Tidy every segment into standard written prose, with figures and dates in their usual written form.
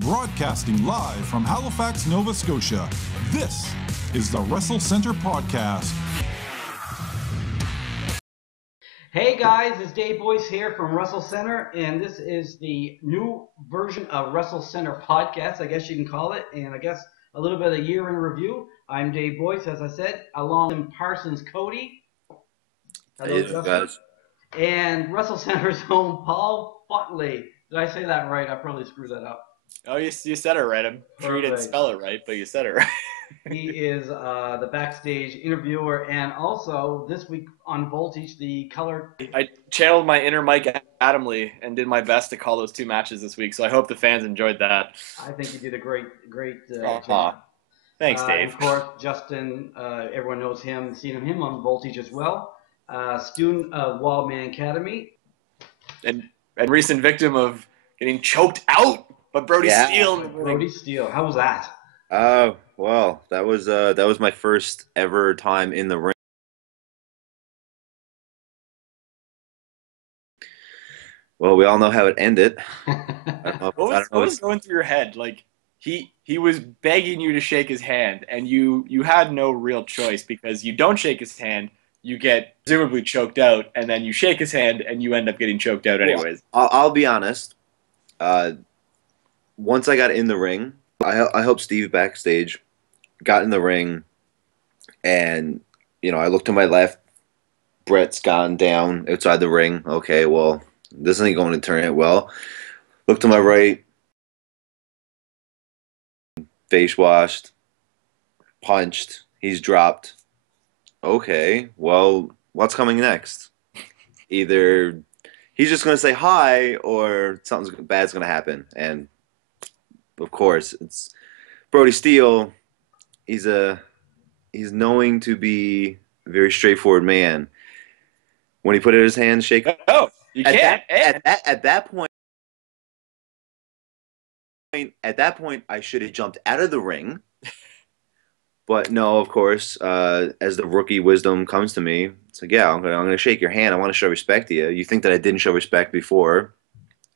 Broadcasting live from Halifax, Nova Scotia, this is the Wrestlecentre podcast. Hey guys, it's Dave Boyce here from Wrestlecentre, and this is the new version of Wrestlecentre podcast, I guess you can call it, and I guess a little bit of year in review. I'm Dave Boyce, as I said, along with Parsons Cody. Hello, hey, guys. And Wrestlecentre's own Paul Butley. Did I say that right? I probably screwed that up. Oh, you said it right. I'm sure you didn't spell it right, but you said it right. He is the backstage interviewer, and also this week on Voltage, the color. I channeled my inner Mike Adamley and did my best to call those two matches this week, so I hope the fans enjoyed that. I think you did a great job. Thanks, Dave. Of course, Justin, everyone knows him, seen him on Voltage as well. Student of WILDMAN Academy. And recent victim of getting choked out by Brody Steele. Brody Steele. How was that? Well, that was my first ever time in the ring. Well, we all know how it ended. What was going through your head? Like he was begging you to shake his hand, and you had no real choice because you don't shake his hand, you get presumably choked out, and then you shake his hand, and you end up getting choked out anyways. Well, I'll be honest. Once I got in the ring, I helped Steve backstage, got in the ring, and, I looked to my left. Brett's gone down outside the ring. Okay, well, this ain't going to turn out well. Look to my right. Face washed. Punched. He's dropped. Okay, well, what's coming next? Either he's just going to say hi or something bad's going to happen. And, of course, it's Brody Steele. He's knowing to be a very straightforward man. When he put it in his hand, shake. Oh, you can't. At that point, I should have jumped out of the ring. But no, of course, as the rookie wisdom comes to me, it's like, yeah, I'm gonna shake your hand. I want to show respect to you. You think that I didn't show respect before?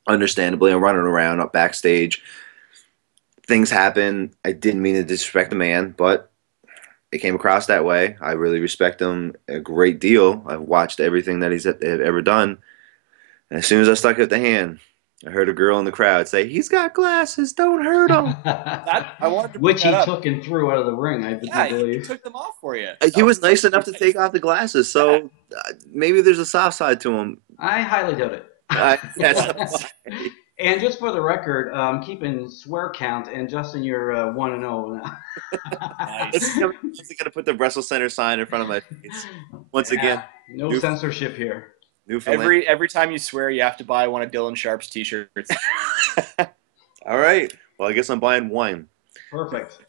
Understandably, I'm running around up backstage. Things happen. I didn't mean to disrespect the man, but it came across that way. I really respect him a great deal. I've watched everything that he's ever done. And as soon as I stuck out the hand, I heard a girl in the crowd say, "He's got glasses, don't hurt him." Which he took and threw out of the ring, I believe. He took them off for you. He was nice enough to take off the glasses, so maybe there's a soft side to him. I highly doubt it. And just for the record, I'm keeping swear count, and Justin, you're 1-0 now. Nice. He's going to put the Wrestlecentre sign in front of my face. Once again. No censorship here. Every time you swear, you have to buy one of Dylan Sharp's T-shirts. All right. Well, I guess I'm buying one. Perfect.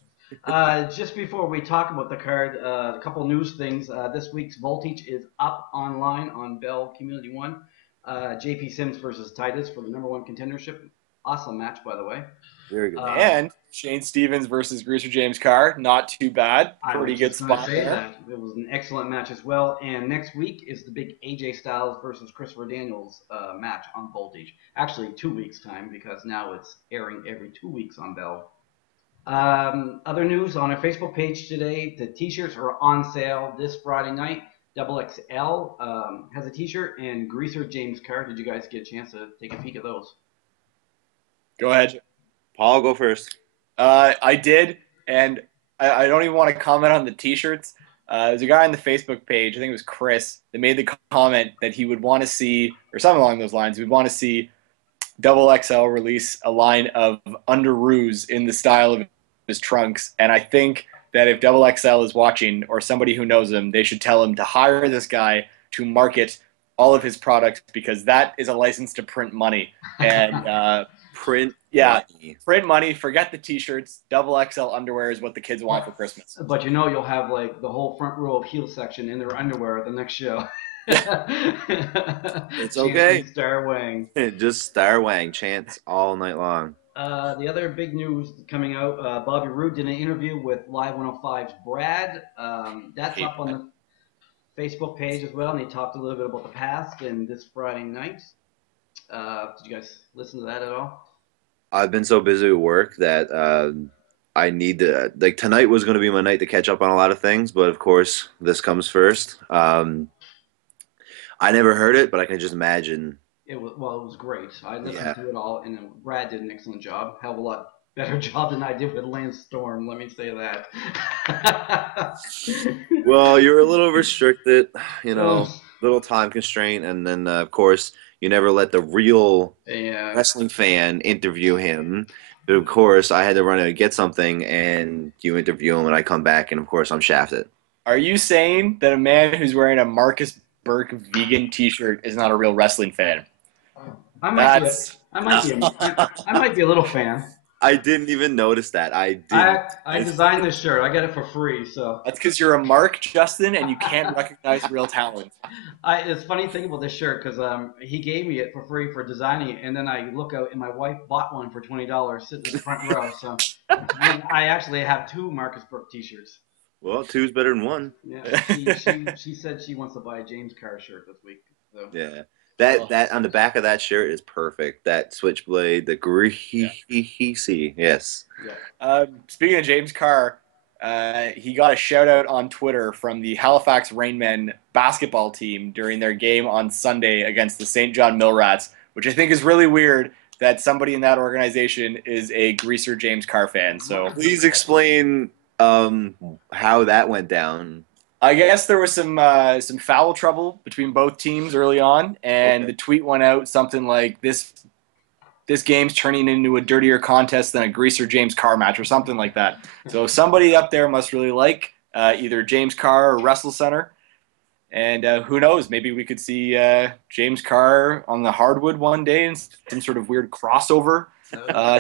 Just before we talk about the card, a couple news things. This week's Voltage is up online on Bell Community One. JP Sims versus Titus for the #1 contendership. Awesome match, by the way. Very good. And Shane Stevens versus Greaser James Carr. Not too bad. Pretty good spot there. It was an excellent match as well. And next week is the big AJ Styles versus Christopher Daniels match on Voltage. Actually, 2 weeks' time, because now it's airing every 2 weeks on Bell. Other news on our Facebook page today, the T-shirts are on sale this Friday night. XXL has a T-shirt, and Greaser James Carr. Did you guys get a chance to take a peek at those? Go ahead. Paul, go first. I did, and I don't even want to comment on the T-shirts. There's a guy on the Facebook page, I think it was Chris, that made the comment that he would want to see, or something along those lines, he would want to see XXL release a line of underoos in the style of his trunks, and I think that if XXL is watching, or somebody who knows him, they should tell him to hire this guy to market all of his products, because that is a license to print money. And print money. Forget the T-shirts. XXL underwear is what the kids want for Christmas. But you'll have like the whole front row of heel section in their underwear at the next show. It's okay. Star Wang. Just Star Wang chants all night long. The other big news coming out, Bobby Roode did an interview with Live 105's Brad. That's up on the Facebook page as well, and he talked a little bit about the past and this Friday night. Did you guys listen to that at all? I've been so busy with work that I need to, like, tonight was going to be my night to catch up on a lot of things, but of course this comes first. I never heard it, but I can just imagine. It was great. I listened Yeah. to it all, and Brad did an excellent job. Hell of a lot better job than I did with Lance Storm. Let me say that. Well, you're a little restricted, you know, Well, little time constraint, and then of course you never let the real yeah. wrestling fan interview him. But of course, I had to run and get something, and you interview him, and I come back, and of course I'm shafted. Are you saying that a man who's wearing a Markus Burke vegan T-shirt is not a real wrestling fan? I might be. That's I might be a little fan. I didn't even notice that. I didn't. I designed this shirt. I got it for free, so. because you're a mark, Justin, and you can't recognize real talent. It's a funny thing about this shirt because he gave me it for free for designing it, and then I look out and my wife bought one for $20 sitting in the front row. So, and I actually have 2 Markus Burke T-shirts. Well, 2's better than 1. Yeah, she said she wants to buy a James CARR shirt this week. So. Yeah. That on the back of that shirt is perfect. That switchblade, the greasy. Yes. Yeah. Speaking of James CARR, he got a shout out on Twitter from the Halifax Rainmen basketball team during their game on Sunday against the St. John Millrats, which I think is really weird that somebody in that organization is a Greaser James CARR fan. So Please explain how that went down. I guess there was some foul trouble between both teams early on, and the tweet went out something like this game's turning into a dirtier contest than a Greaser James CARR match or something like that. So somebody up there must really like either James CARR or Wrestlecentre. And who knows, maybe we could see James CARR on the hardwood one day in some sort of weird crossover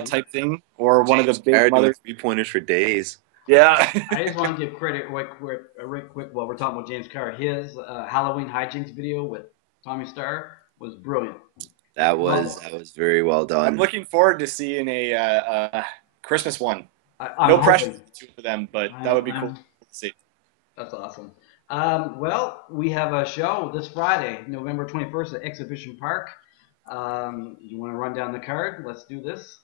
type thing, or one of the big mother 3-pointers for days. Yeah. I just want to give credit quick while we're talking about James CARR. His Halloween hijinks video with Tommy STARR was brilliant. That was very well done. I'm looking forward to seeing a Christmas one. I'm no hoping. pressure for them, but that would be cool to see. That's awesome. Well, we have a show this Friday, November 21st at Exhibition Park. You want to run down the card? Let's do this.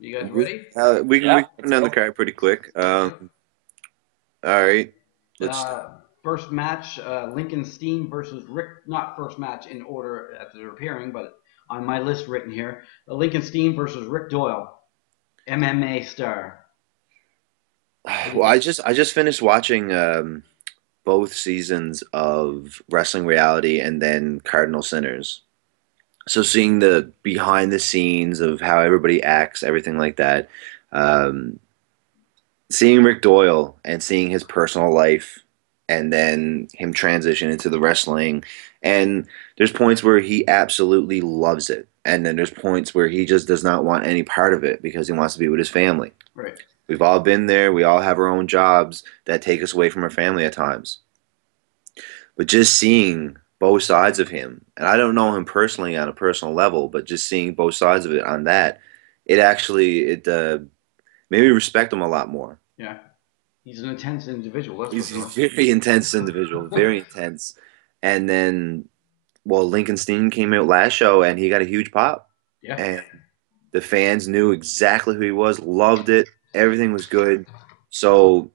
You guys ready? We can run down the card pretty quick. All right. First match, Lincoln Steen versus Rick. Not first match in order as they're appearing, but on my list written here. Lincoln Steen versus Rick Doyle, MMA star. Well, I just finished watching both seasons of Wrestling Reality and then Cardinal Sinners. So seeing the behind the scenes of how everybody acts, everything like that, seeing Rick Doyle and seeing his personal life, and then him transition into the wrestling, and there's points where he absolutely loves it, and then there's points where he just does not want any part of it because he wants to be with his family. Right. We've all been there. We all have our own jobs that take us away from our family at times. But just seeing both sides of him, and I don't know him personally on a personal level, but just seeing both sides of it on that, it made me respect him a lot more. Yeah. He's an intense individual. He's a very intense individual, very intense. And then, well, Lincoln Steen came out last show, and he got a huge pop. Yeah. And the fans knew exactly who he was, loved it. Everything was good. So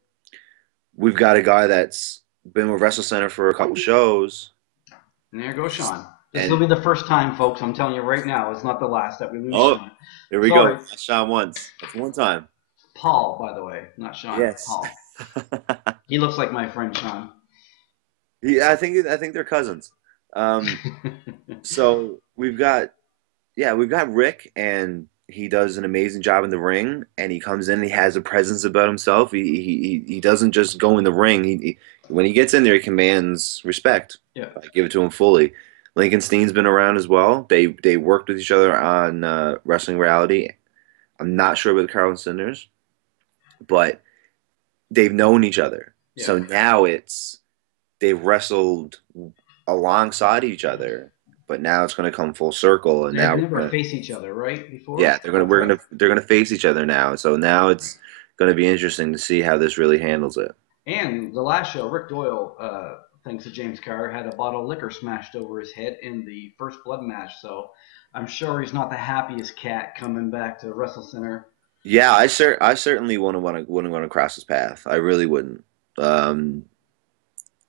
we've got a guy that's been with Wrestlecentre for a couple shows. And there goes Sean. This will be the first time, folks. I'm telling you right now. It's not the last that we lose Sean. There we go. Sean once. That's one time. Paul, by the way, not Sean. Yes. Paul. He looks like my friend Sean. Yeah, I think they're cousins. So we've got Rick, and he does an amazing job in the ring, and he comes in and he has a presence about himself. He doesn't just go in the ring. When he gets in there, he commands respect. Yeah. I give it to him fully. Lincoln Steen's been around as well. They worked with each other on Wrestling Reality. I'm not sure about the Cardinal Sinners, but they've known each other. Yeah. So now they've wrestled alongside each other, but now it's going to come full circle. And now they never face each other, right? Before. Yeah, they're gonna face each other now. So now it's going to be interesting to see how this really handles it. And the last show, Rick Doyle thanks to James CARR, had a bottle of liquor smashed over his head in the first blood match. So I'm sure he's not the happiest cat coming back to Wrestlecentre. Yeah, I certainly wouldn't want to cross his path. I really wouldn't.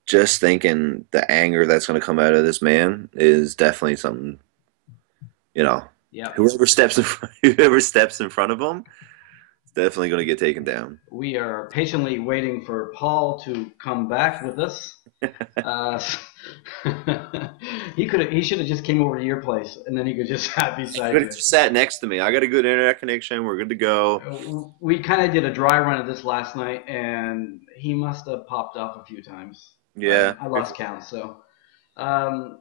Just thinking the anger that's going to come out of this man is definitely something. Yeah. Whoever steps in front of him is definitely going to get taken down. We are patiently waiting for Paul to come back with us. He should have just came over to your place, and then he could just sat beside you. Just sat next to me. I got a good internet connection. We're good to go. We kind of did a dry run of this last night, and he must have popped off a few times. Yeah. I lost count, so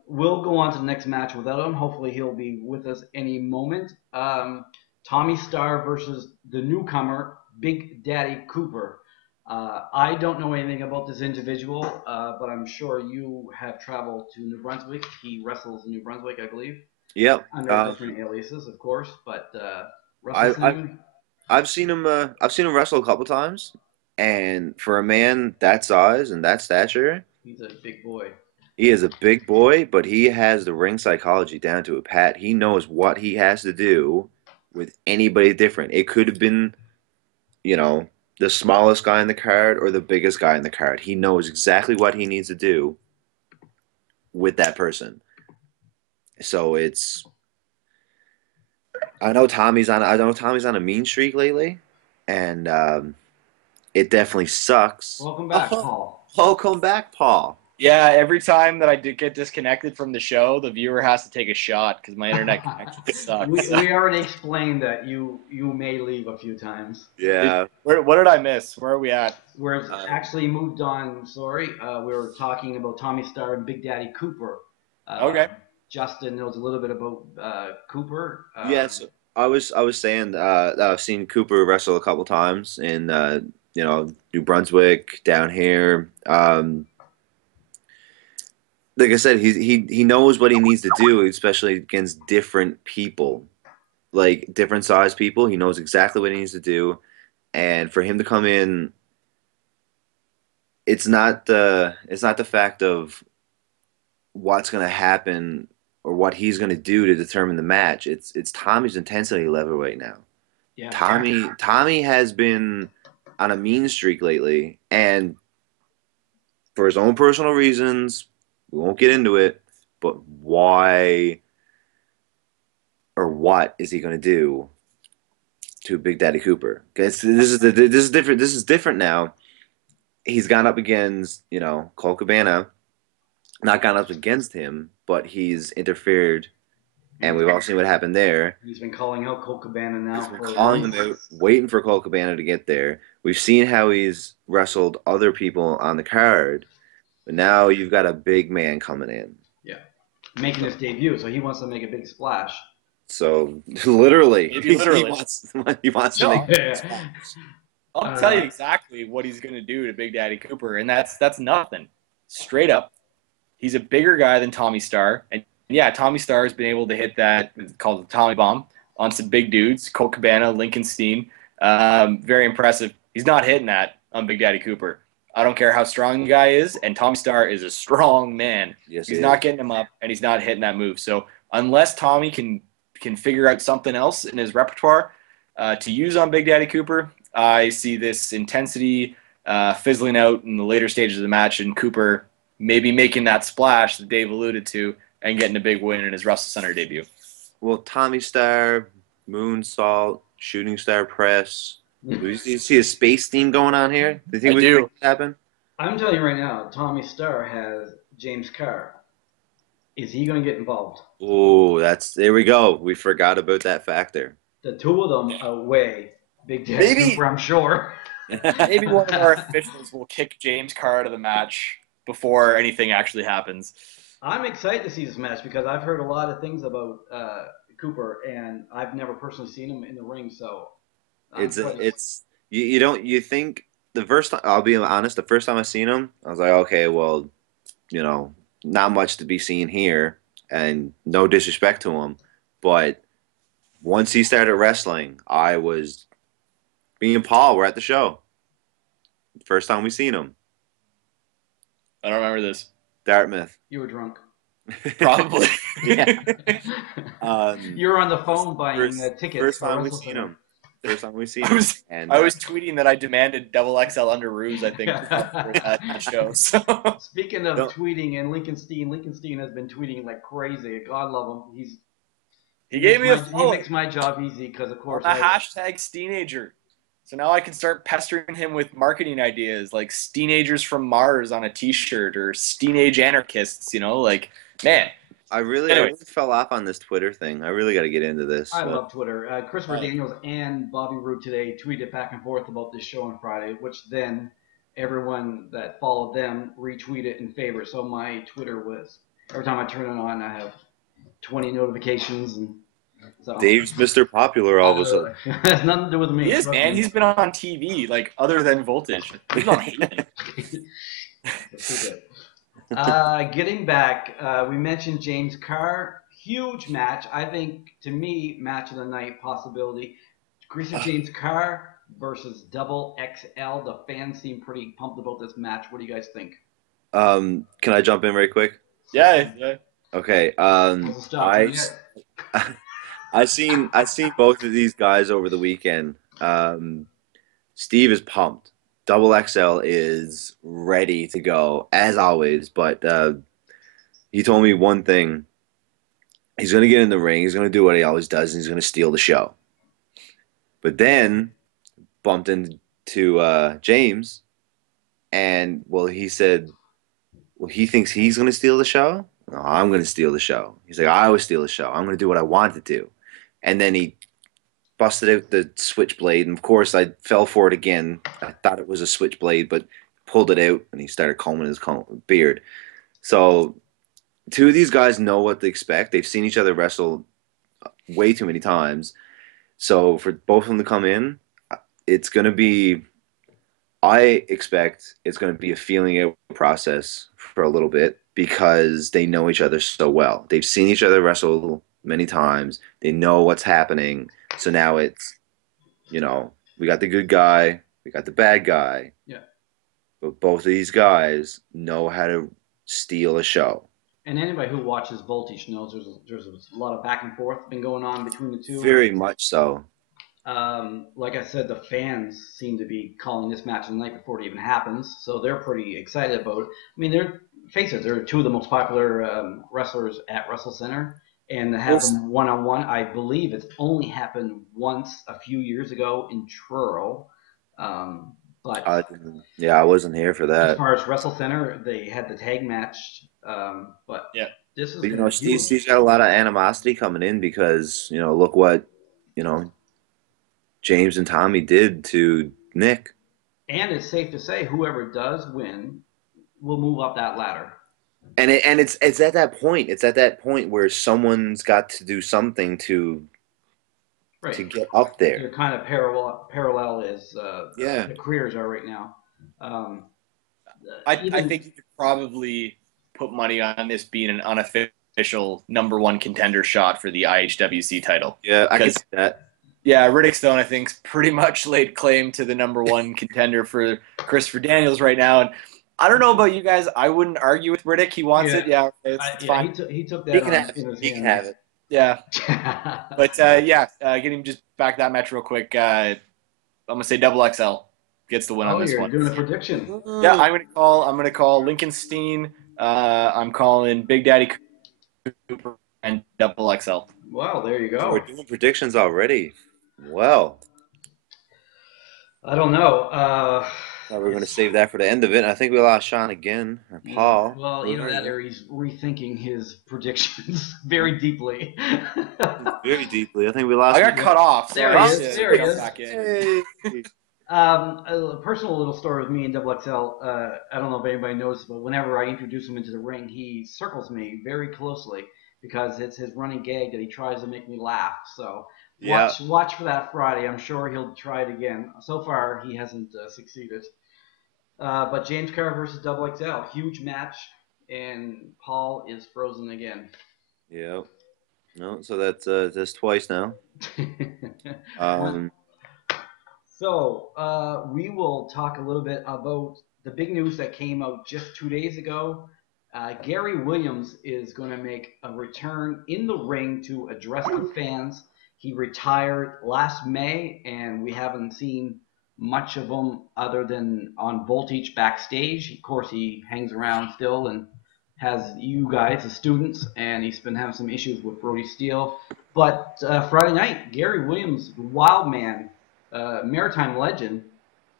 we'll go on to the next match without him. Hopefully he'll be with us any moment. Tommy STARR versus the newcomer, Big Daddy Cooper. I don't know anything about this individual, but I'm sure you have traveled to New Brunswick. He wrestles in New Brunswick, I believe. Yep. Under different aliases, of course, but I've seen him wrestle a couple times, and for a man that size and that stature, he's a big boy. He is a big boy, but he has the ring psychology down to a pat. He knows what he has to do with anybody different. It could have been, the smallest guy in the card or the biggest guy in the card. He knows exactly what he needs to do with that person. So I know Tommy's on a mean streak lately, and it definitely sucks. Welcome back, Paul. Welcome back, Paul. Yeah, every time that I get disconnected from the show, the viewer has to take a shot because my internet connection sucks. We already explained that you may leave a few times. Yeah. What did I miss? Where are we at? We're actually moved on. Sorry, we were talking about Tommy STARR and Big Daddy Cooper. Okay. Justin knows a little bit about Cooper. Yes, I was saying I've seen Cooper wrestle a couple times in New Brunswick, down here. Like I said, he knows what he needs to do, especially against different people, like different size people. He knows exactly what he needs to do, and for him to come in, it's not the fact of what's going to happen or what he's going to do to determine the match. It's Tommy's intensity level right now. Yeah. Tommy has been on a mean streak lately, and for his own personal reasons. We won't get into it, but why or what is he going to do to Big Daddy Cooper? This is different. This is different now. He's gone up against Colt Cabana, not gone up against him, but he's interfered, and we've all seen what happened there. He's been calling out Colt Cabana now. He's been calling him out, waiting for Colt Cabana to get there. We've seen how he's wrestled other people on the card. But now you've got a big man coming in. Yeah. Making his debut, so he wants to make a big splash. So, literally. He wants to make a big splash. I'll tell you exactly what he's going to do to Big Daddy Cooper, and that's nothing. Straight up. He's a bigger guy than Tommy STARR. And, yeah, Tommy STARR has been able to hit that, it's called the Tommy Bomb, on some big dudes. Colt Cabana, Lincoln Steen. Very impressive. He's not hitting that on Big Daddy Cooper. I don't care how strong the guy is, and Tommy STARR is a strong man. Yes, he's not getting him up, and he's not hitting that move. So unless Tommy can figure out something else in his repertoire to use on Big Daddy Cooper, I see this intensity fizzling out in the later stages of the match, and Cooper maybe making that splash that Dave alluded to and getting a big win in his Wrestlecentre debut. Well, Tommy STARR, moonsault, shooting star press. Do you see a space theme going on here? Do you think we can happen? I'm telling you right now, Tommy STARR has James CARR. Is he going to get involved? Oh, there we go. We forgot about that factor. The two of them away. Big Daddy Cooper, I'm sure. Maybe one of our officials will kick James CARR out of the match before anything actually happens. I'm excited to see this match because I've heard a lot of things about Cooper, and I've never personally seen him in the ring, so... You think the first time, I'll be honest, the first time I seen him, I was like, okay, well, not much to be seen here, and no disrespect to him, but once he started wrestling, me and Paul were at the show. First time we seen him. I don't remember this. Dartmouth. You were drunk. Probably. Yeah. You were on the phone buying tickets First for time we've seen Wrestlecentre. him. First time we've seen I him. was And I was tweeting that I demanded XXL underoos, I think, for that show. So Speaking of No. tweeting and Lincoln Steen has been tweeting like crazy. God love him. he gave me a He follow. makes my job easy because, of course, The hashtag Steenager. So now I can start pestering him with marketing ideas like Steenagers from Mars on a T-shirt or Steenage Anarchists. You know, like man. I really fell off on this Twitter thing. I really got to get into this. I love Twitter. Christopher Daniels and Bobby Roode today tweeted back and forth about this show on Friday, which then everyone that followed them retweeted in favor. So my Twitter was, every time I turn it on, I have 20 notifications. And so Dave's Mr. Popular all of a sudden. has nothing to do with me. He is, man. He's been on TV, like other than Voltage. He's on Hayden. Getting back, we mentioned James CARR, huge match. I think, to me, match of the night possibility. Greaser James CARR versus Double XL. The fans seem pretty pumped about this match. What do you guys think? Can I jump in very quick? Yeah. Okay. I seen both of these guys over the weekend. Steve is pumped. Double XL is ready to go as always, but he told me one thing. He's going to get in the ring. He's going to do what he always does, and he's going to steal the show. But then bumped into James, and he said, well, he thinks he's going to steal the show. No, I'm going to steal the show. He's like, I always steal the show. I'm going to do what I want to do. And then he busted out the switchblade, and of course I fell for it again. I thought it was a switchblade, but pulled it out, and he started combing his beard. So two of these guys know what to expect. They've seen each other wrestle way too many times. So for both of them to come in, it's going to be, I expect it's going to be a feeling out process for a little bit because they know each other so well. They've seen each other wrestle many times. They know what's happening. So now it's, we got the good guy, we got the bad guy. Yeah. But both of these guys know how to steal a show. And anybody who watches Voltage knows there's a lot of back and forth been going on between the two. Very much so. Like I said, the fans seem to be calling this match the night before it even happens, so they're pretty excited about it. I mean, they're two of the most popular wrestlers at Wrestlecentre. And to have them one-on-one, I believe it's only happened once a few years ago in Truro. But I wasn't here for that. As far as Wrestlecentre, they had the tag match. But yeah, this is. But, Steve's got a lot of animosity coming in because look what James and Tommy did to Nick. And it's safe to say whoever does win will move up that ladder. And it's at that point. It's at that point where someone's got to do something to get up there. They're kind of parallel as the careers are right now. I think you could probably put money on this being an unofficial #1 contender shot for the IHWC title. Yeah, I can see that. Yeah, Riddick Stone, I think, pretty much laid claim to the #1 contender for Christopher Daniels right now. And I don't know about you guys. I wouldn't argue with Riddick. He wants it. Yeah, it's fine. He took that. He can have it. Yeah. But, getting just back that match real quick. I'm going to say Double XL gets the win on this one. You're doing a prediction. Yeah, I'm gonna call Lincoln Steen. I'm calling Big Daddy Cooper and Double XL. Wow, there you go. We're doing predictions already. Well, I don't know. we're going to save that for the end of it. I think we lost Sean again, or Paul. Well, he's rethinking his predictions very deeply. Very deeply. I think we lost. I got cut off. There he is. There he is. Back in. Hey. A personal little story with me and Double XL. I don't know if anybody knows, but whenever I introduce him into the ring, he circles me very closely because it's his running gag that he tries to make me laugh. So watch for that Friday. I'm sure he'll try it again. So far, he hasn't succeeded. But James CARR versus Double XL, huge match, and Paul is frozen again. Yep. No, so that's twice now. So we will talk a little bit about the big news that came out just 2 days ago. Gary Williams is going to make a return in the ring to address the fans. He retired last May, and we haven't seen much of him other than on Voltage backstage. Of course, he hangs around still and has you guys, the students, and he's been having some issues with Brody Steele. But Friday night, Gary Williams, the Wild Man, maritime legend,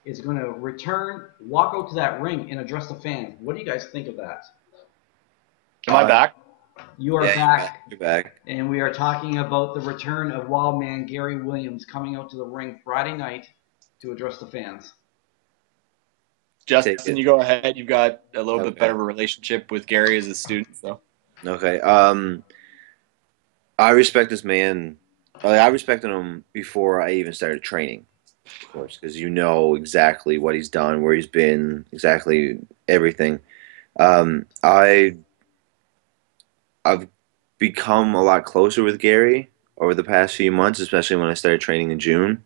is going to return, walk out to that ring, and address the fans. What do you guys think of that? Am I back? You are Yeah, back. You're back. And we are talking about the return of Wild Man Gary Williams coming out to the ring Friday night to address the fans. Justin, you go ahead. You've got a little bit Okay. better of a relationship with Gary as a student, so. Okay. I respect this man. I respected him before I even started training, of course, because you know exactly what he's done, where he's been, exactly everything. I've become a lot closer with Gary over the past few months, especially when I started training in June.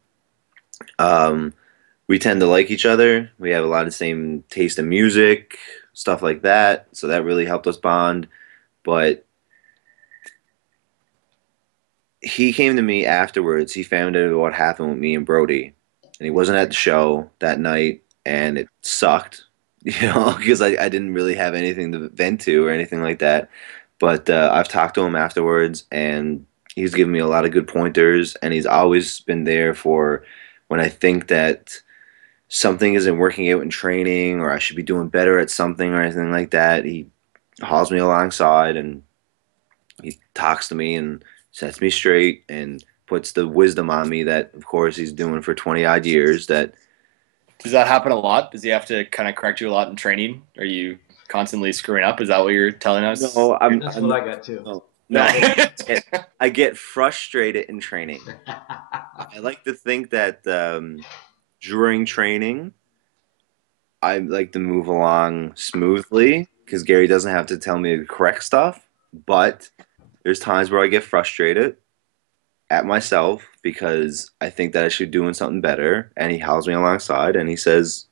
We tend to like each other. We have a lot of the same taste in music, stuff like that. So that really helped us bond. But he came to me afterwards. He found out what happened with me and Brody. And he wasn't at the show that night, and it sucked, because I didn't really have anything to vent to or anything like that. But I've talked to him afterwards, and he's given me a lot of good pointers, and he's always been there for when I think that something isn't working out in training or I should be doing better at something or anything like that. He hauls me alongside, and he talks to me and sets me straight and puts the wisdom on me that, of course, he's doing for 20 odd years. That Does that happen a lot? Does he have to kind of correct you a lot in training? Are you constantly screwing up? Is that what you're telling us? no, That's what I got too. no, I get frustrated in training. I like to think that during training, I like to move along smoothly because Gary doesn't have to tell me the correct stuff. But there's times where I get frustrated at myself because I think that I should be doing something better, and he hauls me alongside and he says,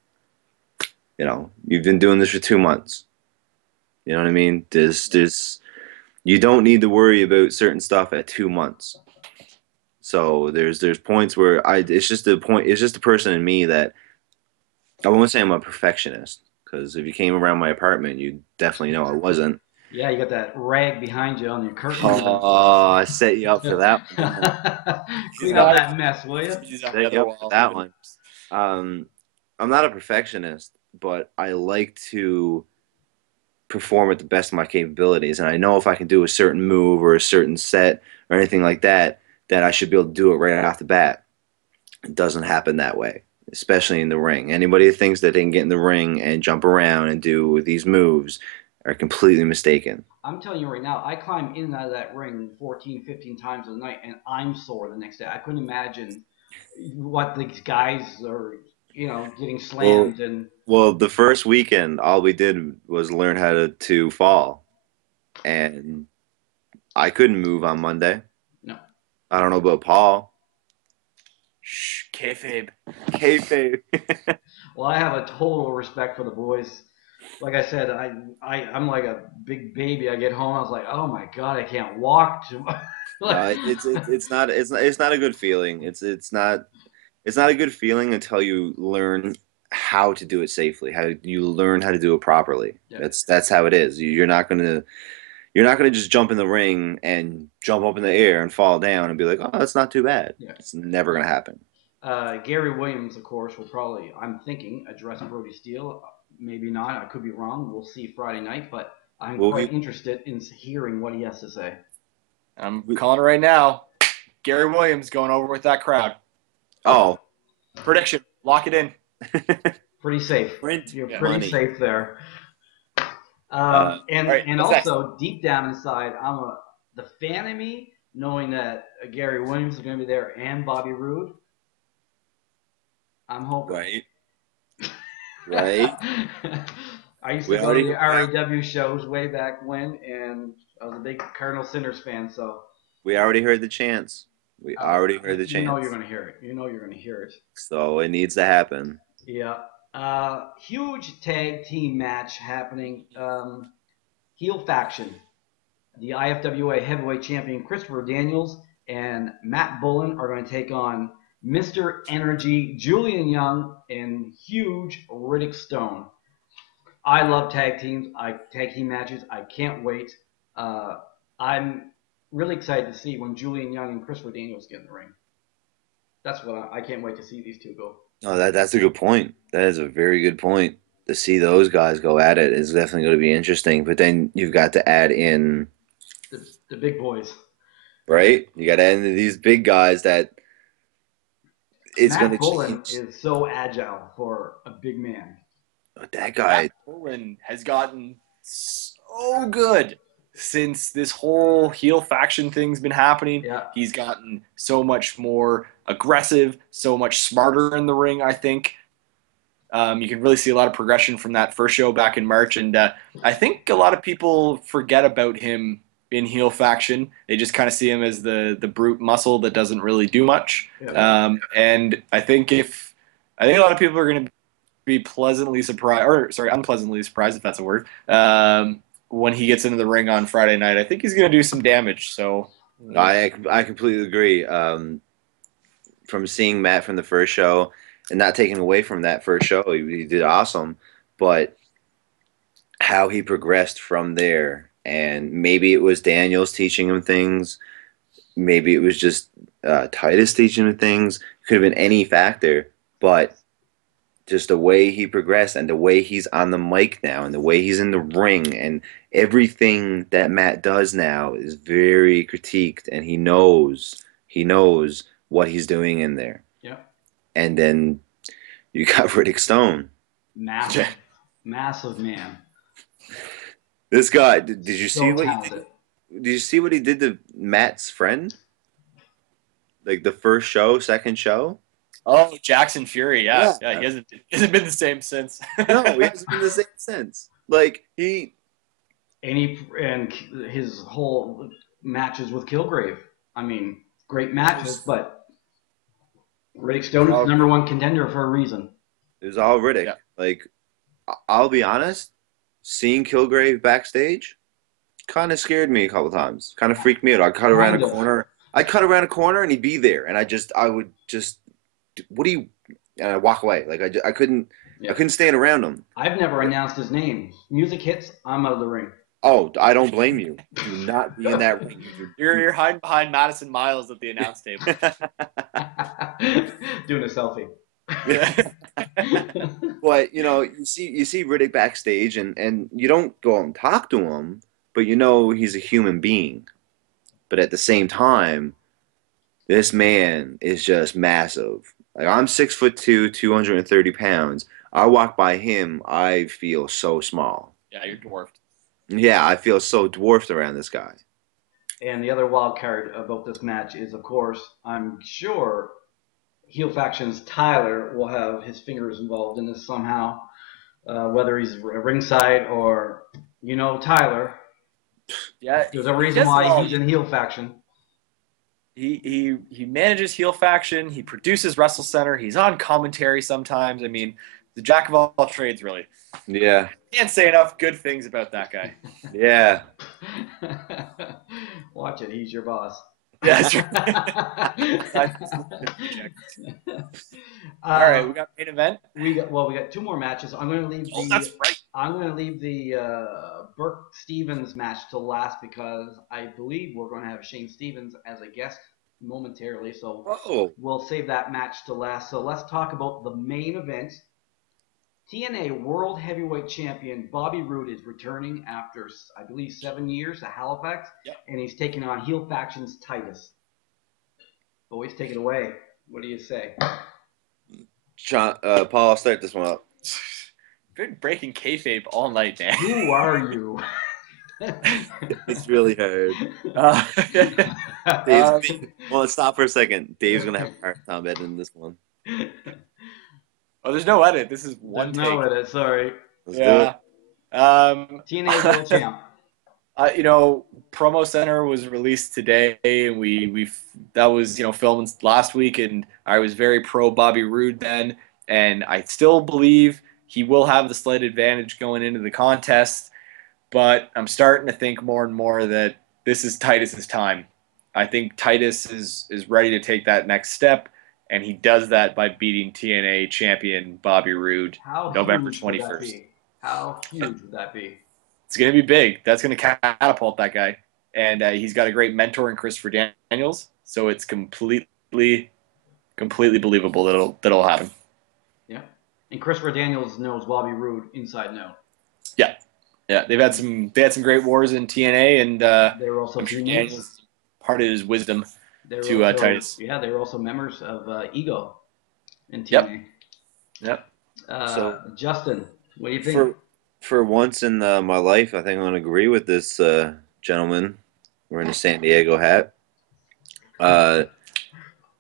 you've been doing this for 2 months. You know what I mean? You don't need to worry about certain stuff at 2 months. So there's points where it's just a person in me that I won't say I'm a perfectionist, because if you came around my apartment, you'd definitely know I wasn't. Yeah, you got that rag behind you on your curtain. Oh, I set you up for that one. Clean up that mess, will you? Set you up for that one. I'm not a perfectionist, but I like to perform at the best of my capabilities, and I know if I can do a certain move or a certain set or anything like that, that I should be able to do it right off the bat. It doesn't happen that way, especially in the ring. Anybody who thinks that they can get in the ring and jump around and do these moves are completely mistaken. I'm telling you right now, I climb in and out of that ring 14, 15 times a night, and I'm sore the next day. I couldn't imagine what these guys are, getting slammed. Well, the first weekend, all we did was learn how to fall, and I couldn't move on Monday. No. I don't know about Paul. Shh, kayfabe. Kayfabe. Well, I have a total respect for the boys. Like I said, I'm like a big baby. I get home, I was like, oh my god, I can't walk too much. It's not a good feeling. It's not a good feeling until you learn how to do it safely. How you learn how to do it properly. Yeah. That's how it is. You're not gonna just jump in the ring and jump up in the air and fall down and be like, oh, that's not too bad. Yeah. It's never gonna happen. Gary Williams, of course, will probably, I'm thinking, address Brody Steele. Maybe not. I could be wrong. We'll see Friday night, but I'm quite interested in hearing what he has to say. I'm calling it right now. Gary Williams going over with that crowd. Oh. Prediction. Lock it in. Pretty safe. You're pretty safe there. And also, deep down inside, the fan of me, knowing that Gary Williams is going to be there and Bobby Roode. I'm hoping. Right. I used to go to the REW shows way back when, and I was a big Cardinal Sinners fan, so. We already heard the chants. You know you're going to hear it. You know you're going to hear it. So it needs to happen. Yeah. Huge tag team match happening. heel faction. The IFWA heavyweight champion Christopher Daniels and Matt Bullen are going to take on Mr. Energy, Julian Young, and huge Riddick Stone. I love tag teams. Tag team matches. I can't wait. I'm really excited to see when Julian Young and Christopher Daniels get in the ring. That's what I can't wait to see these two go. Oh, that's a good point. That is a very good point. To see those guys go at it is definitely going to be interesting. But then you've got to add in the big boys, right? You got to add in these big guys that it's going to Bullen change. is so agile for a big man. That guy, Matt Bullen, has gotten so good since this whole heel faction thing's been happening. Yeah. He's gotten so much more aggressive, so much smarter in the ring, I think. You can really see a lot of progression from that first show back in March, and I think a lot of people forget about him in heel faction. They just kind of see him as the brute muscle that doesn't really do much. Yeah. And I think a lot of people are going to be unpleasantly surprised, if that's a word, when he gets into the ring on Friday night. I think he's going to do some damage. So I completely agree. From seeing Matt from the first show, and not taking away from that first show, he did awesome. But how he progressed from there, and maybe it was Daniels teaching him things, maybe it was just Titus teaching him things. Could have been any factor, but just the way he progressed and the way he's on the mic now and the way he's in the ring and everything that Matt does now is very critiqued, and he knows what he's doing in there. Yeah. And then you got Riddick Stone. Massive man. This guy, did you So see what talented. did you see what he did to Matt's friend? Like the first show, second show? Oh, Jackson Fury, yeah. Yeah. He hasn't been the same since. No, he hasn't been the same since. Like And his whole matches with Kilgrave. I mean, great matches, but Riddick Stone is the number one contender for a reason. it was all Riddick. Yeah. Like, I'll be honest, seeing Kilgrave backstage kind of scared me a couple times. Kind of freaked me out. I'd cut around a corner and he'd be there, and I would just, what do you? And I'd walk away. Like I couldn't stand around him. I've never announced his name. Music hits, I'm out of the ring. Oh, I don't blame you. Do not be in that ring. You're hiding behind Madison Miles at the announce table. Doing a selfie. But you see Riddick backstage, and you don't go and talk to him, but he's a human being. But at the same time, this man is just massive. Like, I'm 6'2", 230 pounds. I walk by him, I feel so small. Yeah, you're dwarfed. Yeah, I feel so dwarfed around this guy. And the other wild card about this match is, of course, I'm sure heel faction's Tyler will have his fingers involved in this somehow, whether he's ringside or, Tyler. Yeah, There's a reason why he's in heel faction. He manages heel faction. He produces Wrestlecentre. He's on commentary sometimes. I mean, the jack of all trades, really. Yeah. Can't say enough good things about that guy. Yeah. Watch it. He's your boss. Yeah, that's right. All right, we got main event. We got two more matches. I'm going to leave. That's right. I'm going to leave the Burke Stevens match to last because I believe we're going to have Shane Stevens as a guest momentarily. So we'll save that match to last. So let's talk about the main event. TNA World Heavyweight Champion Bobby Roode is returning after, I believe, 7 years to Halifax, and he's taking on heel faction's Titus. Boys, take it away. What do you say? Paul, I'll start this one up. Been breaking kayfabe all night, man. Who are you? It's really hard. Well, let's stop for a second. Dave's going to have a hard time editing this one. Oh, there's no edit. This is one take. No edit, sorry. Let's do it. TNA World Champ. Promo Center was released today, and that was filmed last week, and I was very pro Bobby Roode then, and I still believe he will have the slight advantage going into the contest. but I'm starting to think more and more that this is Titus's time. I think Titus is ready to take that next step, and he does that by beating TNA champion Bobby Roode November 21st. How huge would that be? It's going to be big. That's going to catapult that guy. And he's got a great mentor in Christopher Daniels, so it's completely believable that'll happen. Yeah. And Christopher Daniels knows Bobby Roode inside now. Yeah. Yeah, they had some great wars in TNA, and they were also Daniels part of his wisdom to Titus. Yeah, they were also members of Ego in TNA. Yep. So Justin, what do you think? For once in my life, I think I'm going to agree with this gentleman wearing a San Diego hat.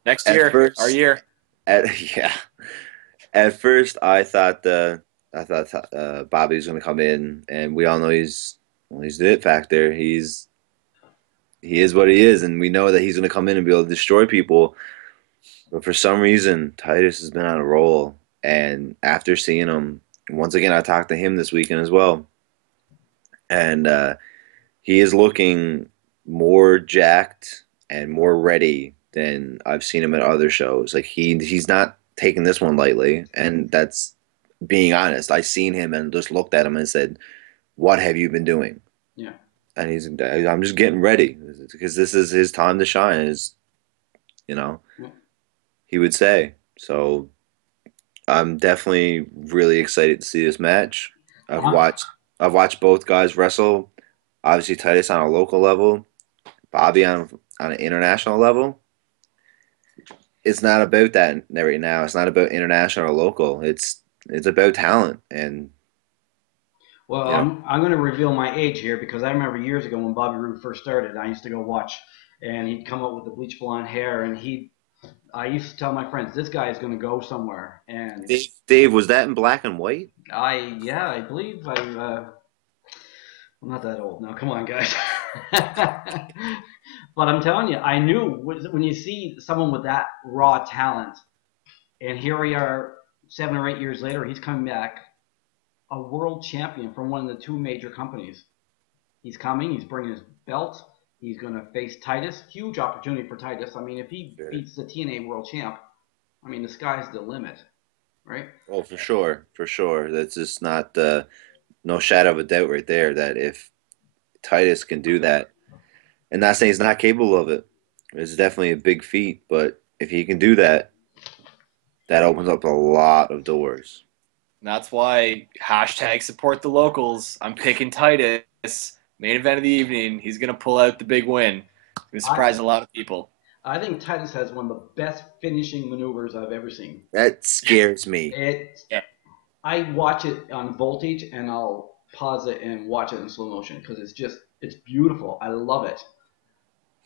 Next year, our year. At first, I thought Bobby was going to come in, and we all know he's the it factor. He is what he is, and we know that he's going to come in and be able to destroy people. But for some reason, Titus has been on a roll, and after seeing him, once again, I talked to him this weekend as well, and he is looking more jacked and more ready than I've seen him at other shows. Like he's not taking this one lightly, and that's being honest. I seen him and just looked at him and said, "What have you been doing?" Yeah. And I'm just getting ready because this is his time to shine, he would say. So I'm definitely really excited to see this match. I've watched both guys wrestle. Obviously, Titus on a local level, Bobby on an international level. It's not about that right now. It's not about international or local. It's about talent. And well, yeah. I'm going to reveal my age here because I remember years ago when Bobby Roode first started, I used to go watch, and he'd come up with the bleach blonde hair, and I used to tell my friends, this guy is going to go somewhere. And Dave, was that in black and white? I believe I'm not that old now. Come on, guys. But I'm telling you, I knew when you see someone with that raw talent, and here we are 7 or 8 years later, he's coming back a world champion from one of the two major companies. He's coming. He's bringing his belt. He's going to face Titus. Huge opportunity for Titus. I mean, if he beats the TNA world champ, I mean, the sky's the limit, right? Oh, for sure. For sure. That's just not no shadow of a doubt right there that if Titus can do that, and not saying he's not capable of it, it's definitely a big feat, but if he can do that, that opens up a lot of doors. And that's why # support the locals. I'm picking Titus. Main event of the evening. He's going to pull out the big win. He's going to surprise a lot of people. I think Titus has one of the best finishing maneuvers I've ever seen. That scares me. I watch it on Voltage, and I'll pause it and watch it in slow motion because it's beautiful. I love it.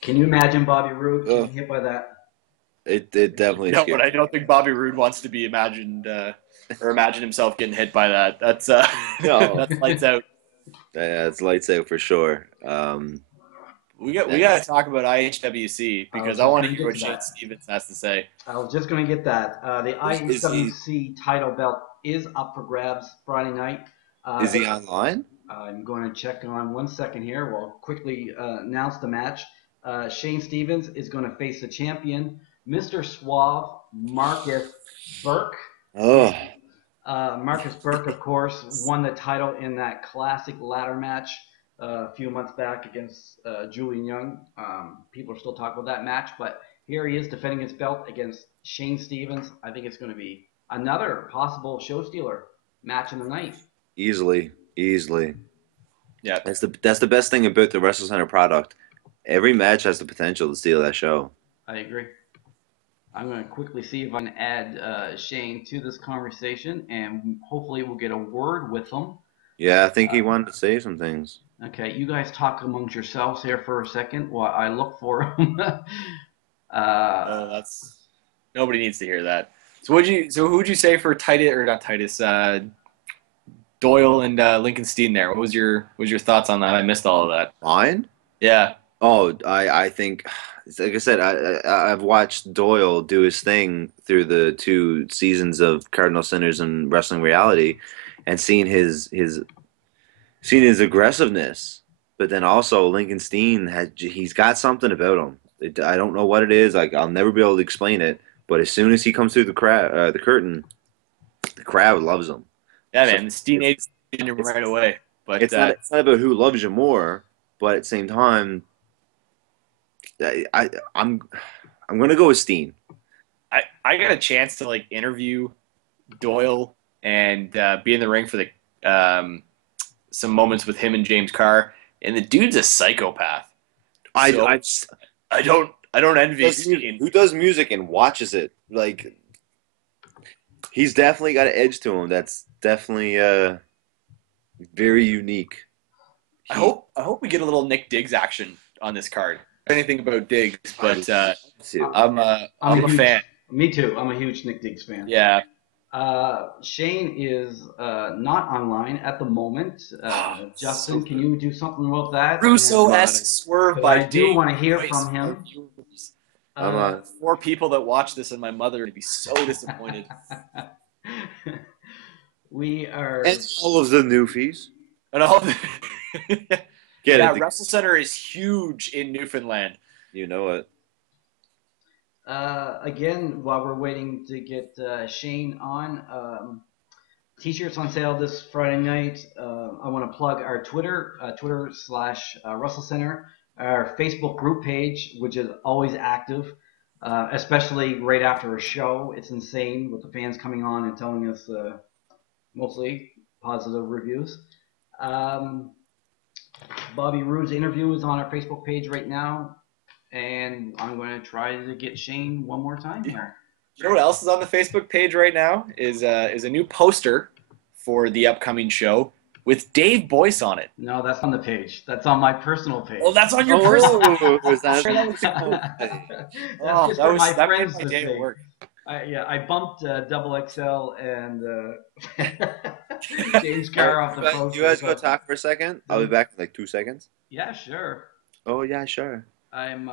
Can you imagine Bobby Roode getting hit by that? It definitely scares me. No, but I don't think Bobby Roode wants to be imagined or imagine himself getting hit by that. That's that's lights out. Yeah, it's lights out for sure. We got to talk about IHWC because I want to hear what Shane Stevens has to say. I was just going to get that. The IHWC title belt is up for grabs Friday night. Is he online? I'm going to check on 1 second here. We'll quickly announce the match. Shane Stevens is going to face the champion, Mr. Suave, Markus Burke. Oh. Markus Burke, of course, won the title in that classic ladder match a few months back against Julien Young. People are still talking about that match, but here he is defending his belt against Shane Stevens. I think it's going to be another possible show stealer match in the night. Easily. Yeah, that's the best thing about the Wrestlecentre product. Every match has the potential to steal that show. I agree. I'm going to quickly see if I can add Shane to this conversation, and hopefully we'll get a word with him. Yeah, I think he wanted to say some things. Okay, you guys talk amongst yourselves here for a second while I look for him. That's nobody needs to hear that. So who'd you say for Titus or not Titus? Doyle and Lincoln Steen there. What was your thoughts on that? I missed all of that. Mine? Yeah. Oh, I think, like I said, I've watched Doyle do his thing through the 2 seasons of Cardinal Sinners and Wrestling Reality, and seeing seen his aggressiveness, but then also Lincoln Steen he's got something about him. I don't know what it is. Like I'll never be able to explain it. But as soon as he comes through the curtain, the crowd loves him. Yeah, So man, the Steen hates him right away. But it's not about who loves you more, but at the same time, I'm gonna go with Steen. I got a chance to like interview Doyle and be in the ring for the some moments with him and James CARR, and the dude's a psychopath. So I don't envy Steen. Who does music and watches it? Like he's definitely got an edge to him. That's definitely very unique. I hope we get a little Nick Diggs action on this card. Anything about Diggs, but I'm a fan. Me too. I'm a huge Nick Diggs fan. Yeah. Shane is not online at the moment. Justin, can you do something about that? Russo-esque swerve by Diggs. I do want to hear from him. 4 people that watch this and my mother would be so disappointed. We are... And all of the newfies. And all the... Get it. Wrestlecentre is huge in Newfoundland. You know it. Again, while we're waiting to get Shane on, T-shirts on sale this Friday night. I want to plug our Twitter, Twitter/Wrestlecentre, our Facebook group page, which is always active, especially right after a show. It's insane with the fans coming on and telling us mostly positive reviews. Bobby Roode's interview is on our Facebook page right now. And I'm going to try to get Shane one more time here. You know what else is on the Facebook page right now? Is a new poster for the upcoming show with Dave Boyce on it. No, that's on the page. That's on my personal page. Oh, that's on your personal page. Was that? That made my day work. I bumped Double XL and James CARR off the poster. You guys go talk for a second? I'll be back in like 2 seconds. Yeah, sure. Oh, yeah, sure. I'm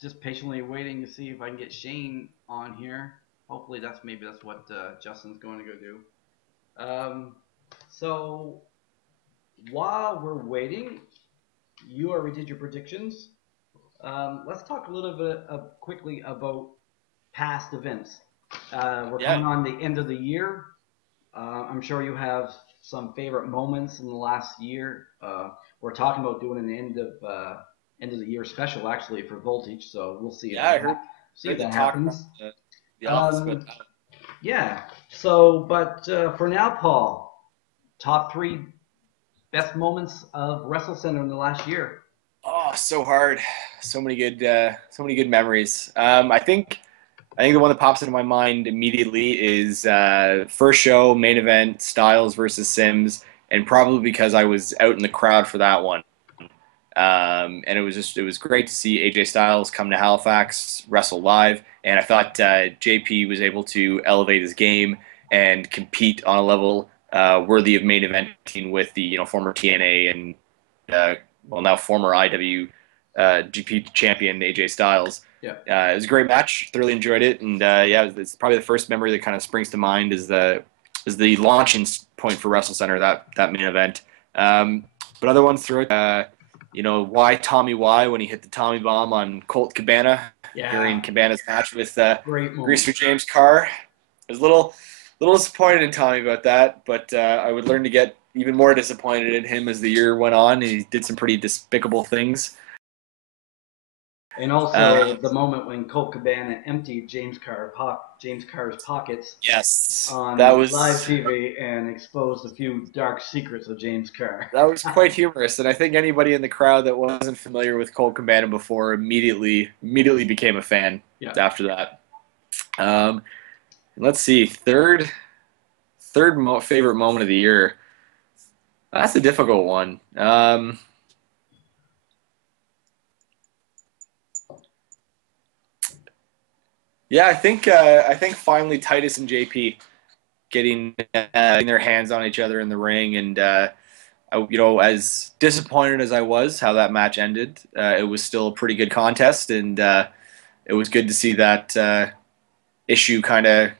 just patiently waiting to see if I can get Shane on here. Hopefully that's what Justin's going to go do. So while we're waiting, you already did your predictions. Let's talk a little bit quickly about past events. We're coming on the end of the year. I'm sure you have some favorite moments in the last year. We're talking about doing an end of the year special actually for Voltage, so we'll see. Yeah, I heard. See if that happens. The office, but yeah. So, but for now, Paul, top 3 best moments of Wrestlecentre in the last year. Oh, so hard. So many good memories. I think the one that pops into my mind immediately is first show, main event, Styles versus Sims, and probably because I was out in the crowd for that one. And it was great to see AJ Styles come to Halifax, wrestle live, and I thought JP was able to elevate his game and compete on a level worthy of main eventing with the former TNA and now former IWGP champion AJ Styles. Yeah, it was a great match. Thoroughly enjoyed it, and it's probably the first memory that kind of springs to mind is the launching point for Wrestlecentre, that main event. But other ones throughout. Why Tommy Y when he hit the Tommy Bomb on Colt Cabana during Cabana's match with Greaser James CARR. I was a little disappointed in Tommy about that, but I would learn to get even more disappointed in him as the year went on. He did some pretty despicable things. And also the moment when Colt Cabana emptied James CARR's pockets. Yes, on that was live TV and exposed a few dark secrets of James CARR. That was quite humorous, and I think anybody in the crowd that wasn't familiar with Colt Cabana before immediately became a fan after that. Let's see, third favorite moment of the year. That's a difficult one. Yeah, I think finally Titus and JP getting their hands on each other in the ring, and as disappointed as I was how that match ended, it was still a pretty good contest, and it was good to see that issue kind of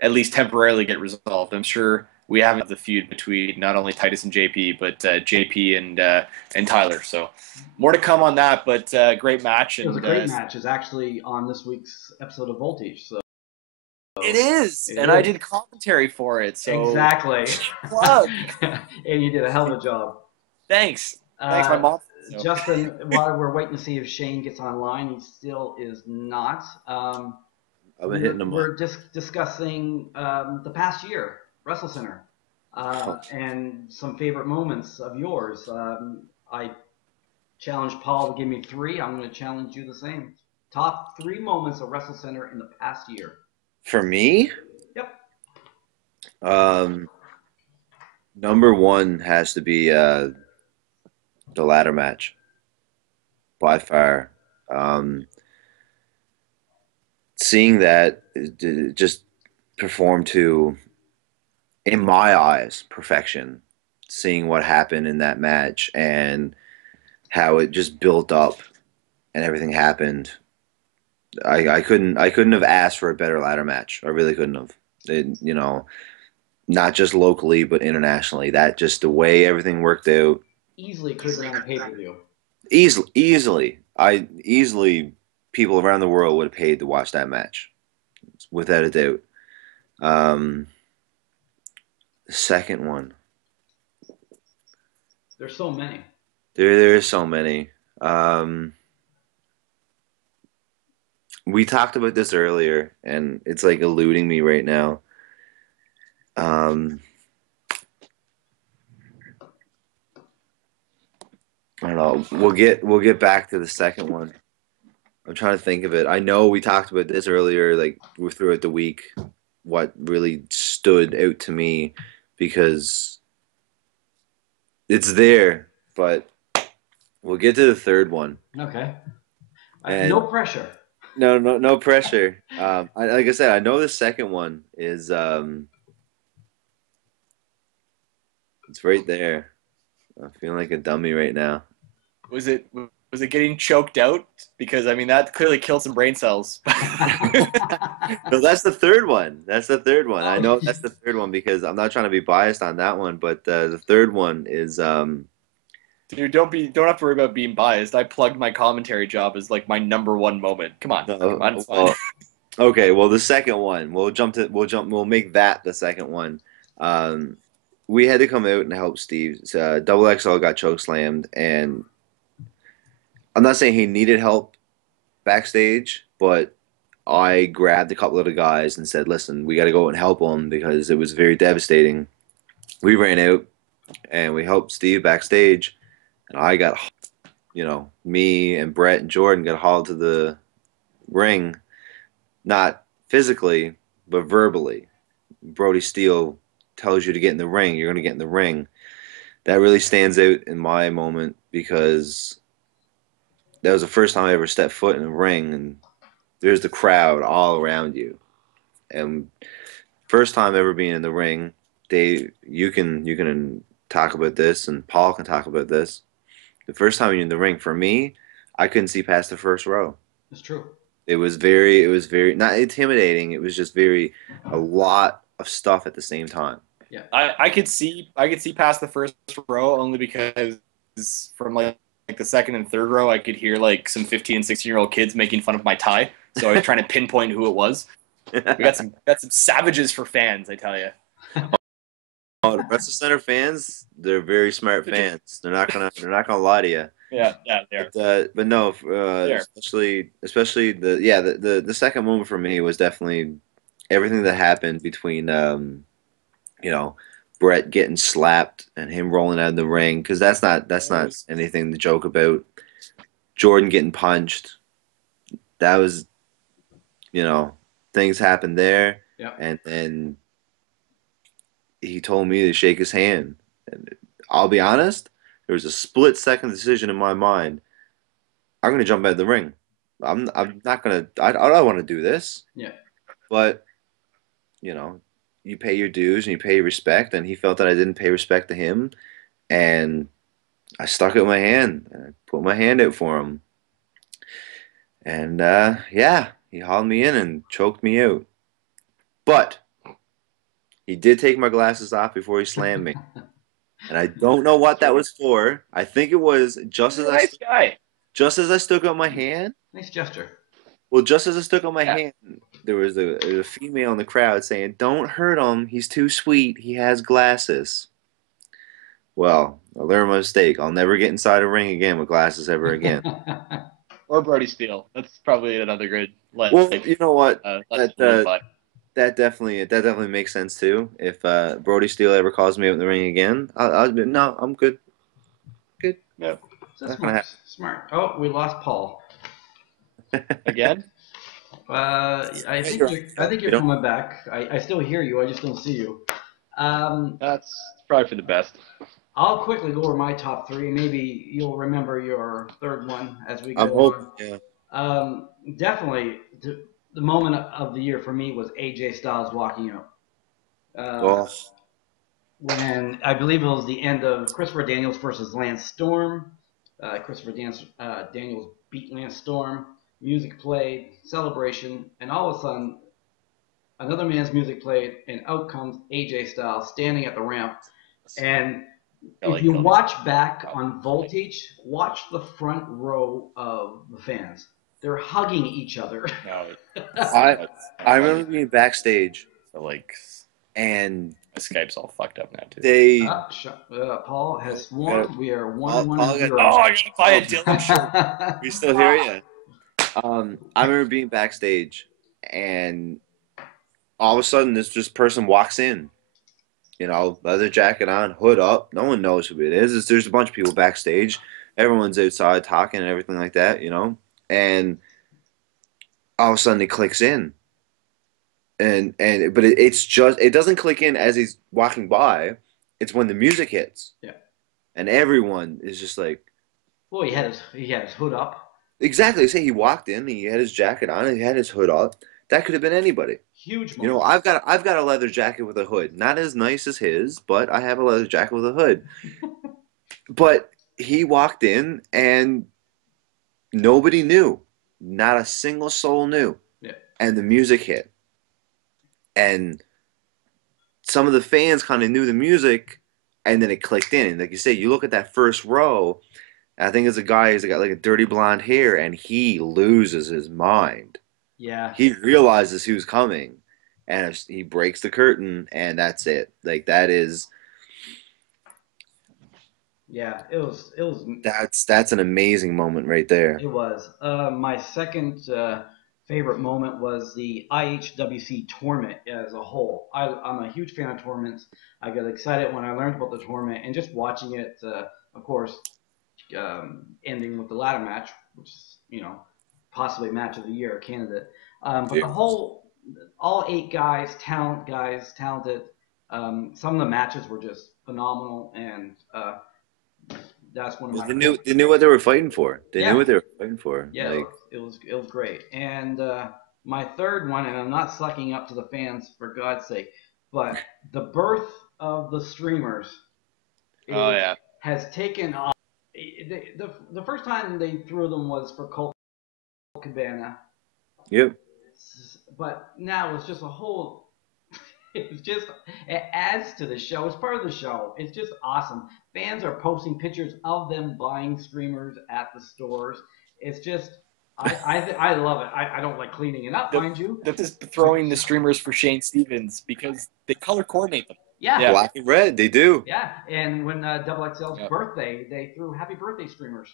at least temporarily get resolved. I'm sure we have the feud between not only Titus and JP, but JP and Tyler. So more to come on that, but great match. It was a great match. It's actually on this week's episode of Voltage. So it is, and I did commentary for it. So exactly. And you did a hell of a job. Thanks. Thanks, my mom. So. Justin, while we're waiting to see if Shane gets online, he still is not. I've been hitting him up. We're just discussing the past year, Wrestlecentre, and some favorite moments of yours. I challenged Paul to give me 3. I'm going to challenge you the same. Top 3 moments of Wrestlecentre in the past year. For me? Yep. Number 1 has to be the ladder match. By far. Seeing that just perform to, in my eyes, perfection. Seeing what happened in that match and how it just built up and everything happened. I couldn't have asked for a better ladder match. I really couldn't have. Not just locally but internationally. That just the way everything worked out. Easily could have been on a pay-per-view. Easily. People around the world would have paid to watch that match, without a doubt. The second one. There's so many. There is so many. We talked about this earlier, and it's like eluding me right now. I don't know. We'll get back to the second one. I'm trying to think of it. I know we talked about this earlier, like throughout the week, what really stood out to me, because it's there, but we'll get to the third one. Okay. No pressure. No pressure. Like I said, I know the second one is it's right there. I'm feeling like a dummy right now. Was it getting choked out? Because I mean that clearly killed some brain cells. No, that's the third one. I know that's the third one because I'm not trying to be biased on that one, but the third one is Dude, don't have to worry about being biased. I plugged my commentary job as like my number 1 moment. Come on. It's fine. Okay, well the second one. We'll make that the second one. We had to come out and help Steve. Double XL got chokeslammed, and I'm not saying he needed help backstage, but I grabbed a couple of the guys and said, listen, we got to go and help him because it was very devastating. We ran out and we helped Steve backstage, and I got, me and Brett and Jordan got hauled to the ring, not physically, but verbally. Brody Steele tells you to get in the ring, you're going to get in the ring. That really stands out in my moment because that was the first time I ever stepped foot in a ring, and there's the crowd all around you. And first time ever being in the ring, Dave, you can talk about this, and Paul can talk about this. The first time you're in the ring, for me, I couldn't see past the first row. It's true. It was very not intimidating. It was just a lot of stuff at the same time. Yeah, I could see past the first row only because from like the second and third row, I could hear like some 15 and 16-year-old kids making fun of my tie. So I was trying to pinpoint who it was. We got some savages for fans, I tell you. Oh, the Wrestlecentre fans, they're very smart fans. They're not gonna lie to you. Yeah, they are. But no, especially the second moment for me was definitely everything that happened between Brett getting slapped and him rolling out of the ring, because that's not anything to joke about. Jordan getting punched, that was things happened there. Yeah. And then he told me to shake his hand, and I'll be honest, there was a split-second decision in my mind. I'm gonna jump out of the ring. I'm not gonna. I don't want to do this. Yeah. But you pay your dues and you pay respect, and he felt that I didn't pay respect to him, and I stuck out my hand and I put my hand out for him, and he hauled me in and choked me out. But He did take my glasses off before he slammed me. And I don't know what that was for. I think it was He's a nice guy. just as I stuck out my hand. Nice gesture. Well, just as I stuck out my hand, there was a female in the crowd saying, "Don't hurt him. He's too sweet. He has glasses." Well, I learned my mistake. I'll never get inside a ring again with glasses ever again. Or Brody Steele. That's probably another good life. Well, you know what? That That definitely makes sense too. If Brody Steele ever calls me out in the ring again, I'll be, no, I'm good. Good. Yeah. Smart. Oh, we lost Paul. Again? I think you're coming back. I still hear you. I just don't see you. That's probably for the best. I'll quickly go over my top three. Maybe you'll remember your third one as we go. I'm hoping. Yeah. Definitely, the moment of the year for me was AJ Styles walking out. When I believe it was the end of Christopher Daniels versus Lance Storm. Christopher Daniels beat Lance Storm. Music played, celebration, and all of a sudden, another man's music played, and out comes AJ Styles standing at the ramp. And if you watch back on Voltage, watch the front row of the fans. They're hugging each other. No, I remember being backstage, and Skype's all fucked up now too. Paul has sworn. We are 1-1. I gotta buy a Dylan shirt. We still hear you. I remember being backstage, and all of a sudden, this person walks in. You know, leather jacket on, hood up. No one knows who it is. There's a bunch of people backstage. Everyone's outside talking and everything like that, you know. And all of a sudden, it clicks in. But it doesn't click in as he's walking by. It's when the music hits. Yeah. And everyone is just like. Well, he had his hood up. Exactly. Say he walked in, he had his jacket on, and he had his hood up. That could have been anybody. Huge moment. You know, I've got a leather jacket with a hood. Not as nice as his, but I have a leather jacket with a hood. But he walked in, and nobody knew. Not a single soul knew. Yeah. And the music hit. And some of the fans kind of knew the music, and then it clicked in. And like you say, you look at that first row, and I think it's a guy who's got like a dirty blonde hair, and he loses his mind. Yeah. He realizes who's coming, and he breaks the curtain, and that's it. Like, that is. Yeah, it was. That's an amazing moment right there. It was. My second favorite moment was the IHWC tournament as a whole. I'm a huge fan of tournaments. I got excited when I learned about the tournament, and just watching it, of course, ending with the ladder match, which is, you know, possibly match of the year candidate. But the whole, all 8 guys, talented. Some of the matches were just phenomenal, and that's one of my. They knew what they were fighting for. They knew what they were fighting for. Yeah, like, it was great. And my third one, and I'm not sucking up to the fans for God's sake, but the birth of the streamers. Has taken off. The first time they threw them was for Colt Cabana. Yep. But now it's just a whole. It adds to the show. It's part of the show. It's just awesome. Fans are posting pictures of them buying streamers at the stores. It's just, I love it. I don't like cleaning it up, mind you. This is throwing the streamers for Shane Stevens because they color coordinate them. Yeah. Black and red, they do. Yeah, and when Double XL's birthday, they threw happy birthday streamers.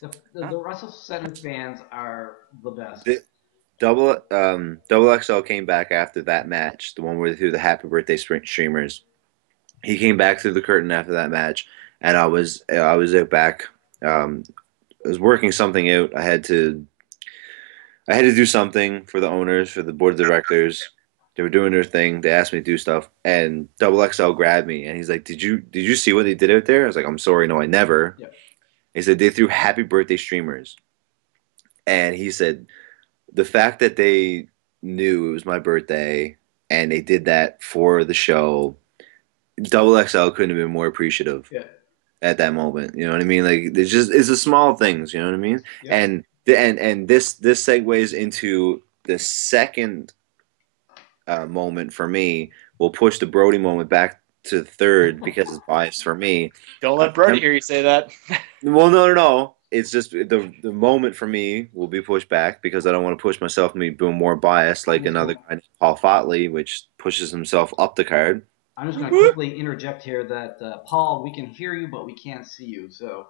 The Wrestlecentre fans are the best. Double XL came back after that match, the one where they threw the happy birthday streamers. He came back through the curtain after that match, and I was out back. I was working something out. I had to do something for the owners, for the board of directors. They were doing their thing. They asked me to do stuff, and Double XL grabbed me, and he's like, "Did you see what they did out there?" I was like, "I'm sorry, no, I never." Yeah. He said they threw happy birthday streamers, and he said the fact that they knew it was my birthday and they did that for the show, Double XL couldn't have been more appreciative. Yeah. At that moment, you know what I mean? Like, it's the small things, you know what I mean? Yeah. And this segues into the second moment for me will push the Brody moment back to third because it's biased for me. Don't let Brody hear you say that. Well, no. It's just the moment for me will be pushed back because I don't want to push myself to be more biased like another guy named Paul Fotley, which pushes himself up the card. I'm just going to quickly interject here that, Paul, we can hear you, but we can't see you. So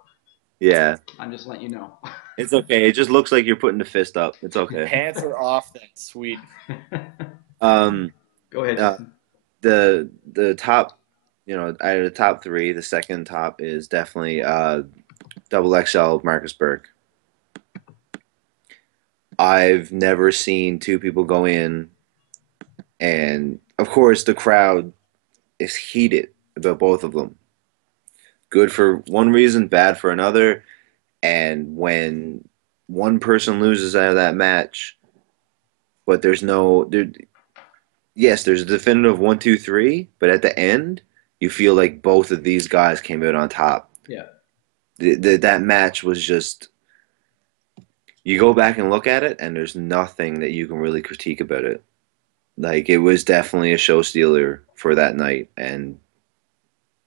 yeah, I'm just letting you know. It's okay. It just looks like you're putting the fist up. It's okay. Pants are off then. Sweet. Go ahead. The top, out of the top three, the second top is definitely double XL Markus Burke. I've never seen two people go in, and of course the crowd is heated about both of them. Good for one reason, bad for another. And when one person loses out of that match, but there's a definitive 1, 2, 3, but at the end, you feel like both of these guys came out on top. Yeah. That match was just, you go back and look at it, and there's nothing that you can really critique about it. Like, it was definitely a show stealer for that night, and